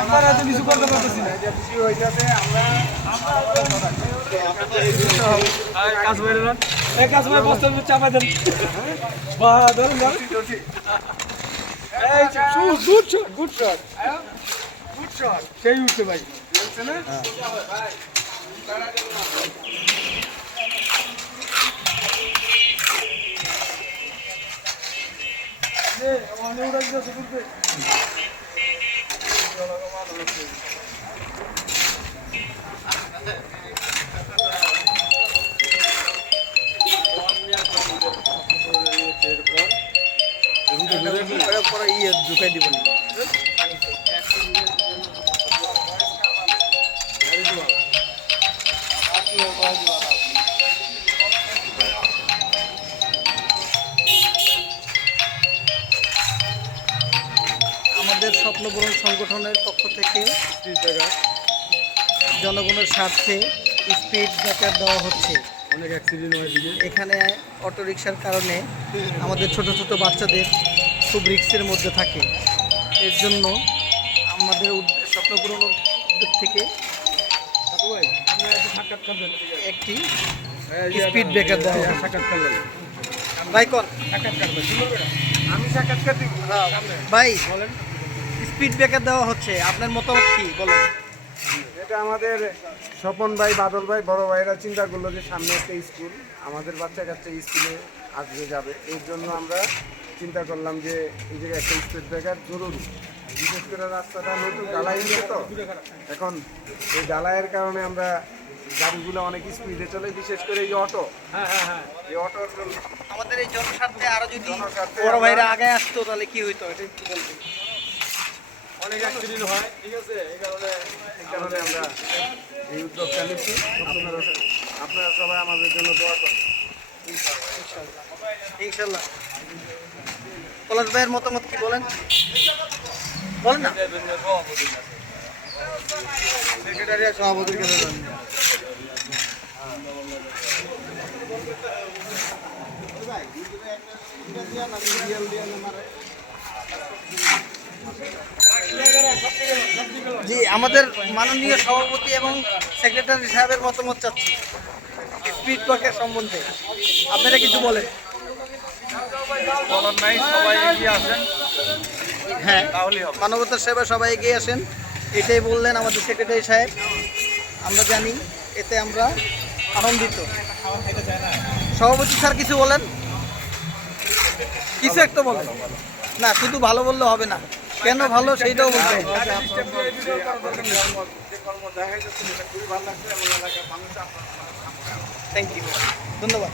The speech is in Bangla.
আমরা এত কিছু করতে পারতেছি না। কাজ বাইরে না, এই কাজ বাইরে বস্তা চাপা দেন। বাহ, ধরুন ধরুন। এই good shot, good shot, good shot. সেই উঠছে ভাই, দেখছেন না? ঢুকাই দিব না। আমাদের স্বপ্নপূরণ সংগঠনের পক্ষ থেকে জনগণের স্বার্থে স্পিড ব্রেকার দেওয়া হচ্ছে। অনেক অ্যাক্সিডেন্ট হয় দিকে। এখানে অটোরিকশার কারণে আমাদের ছোট ছোট বাচ্চাদের খুব রিস্কের মধ্যে থাকে। এর জন্য আমাদের স্বপ্নপূরণ উদ্যোগ থেকে একটি স্পিড ব্রেকার দেওয়া হয়। সাক্ষাৎকার ভাই কোন আমি সাক্ষাৎকার দিব। ভাই বলেন, স্পিড ব্রেকার দেওয়া হচ্ছে, আপনার মতামত কি বলেন? এটা আমাদের স্বপন ভাই, বাদল ভাই, বড় ভাইরা চিন্তা করলো যে সামনে একটা স্কুল, আমাদের বাচ্চা কাচ্চা স্কুলে আসবে যাবে, এর জন্য আমরা চিন্তা করলাম যে এই জায়গায় একটা স্পিড ব্রেকার জরুরি। বিশেষ করে রাস্তাটা নতুন ঢালাই হয়েছে, তো এখন এই ঢালাইয়ের কারণে আমরা গাড়িগুলো অনেক স্পিডে চলে, বিশেষ করে এই অটো। এই অটো আমাদের এই জনস্বার্থে আরো যদি জনস্বার্থে বড় ভাইরা আগে আসতো তাহলে কি হইতো, এটা একটু বলবেন। অনেক অ্যাক্সিডেন্ট হয়, ঠিক আছে, এই কারণে আমরা এই উদ্যোগটা নিচ্ছি। আপনারা সবাই আমাদের জন্য দোয়া করুন। ইনশাল্লাহ। পলাশ ভাইয়ের মতামত কি বলেন, বলেন না। সেক্রেটারি আর সভাপতির কাছে যান। জি, আমাদের মাননীয় সভাপতি এবং সেক্রেটারি সাহেবের মতামত চাচ্ছি স্পিড ব্রেকার সম্বন্ধে। আপনারা কিছু বলেন। বলার নাই, সবাই এগিয়ে আসেন। হ্যাঁ, তাহলেই হবে। মানবতার সেবায় সবাই এগিয়ে আসেন, এটাই বললেন আমাদের সেক্রেটারি সাহেব। আমরা জানি, এতে আমরা আনন্দিত। সভাপতি স্যার কিছু বলেন, কিছু একটা বলেন। না, শুধু ভালো বললে হবে না, কেন ভালো সেইটাও বলতে হবে। থ্যাংক ইউ, ধন্যবাদ।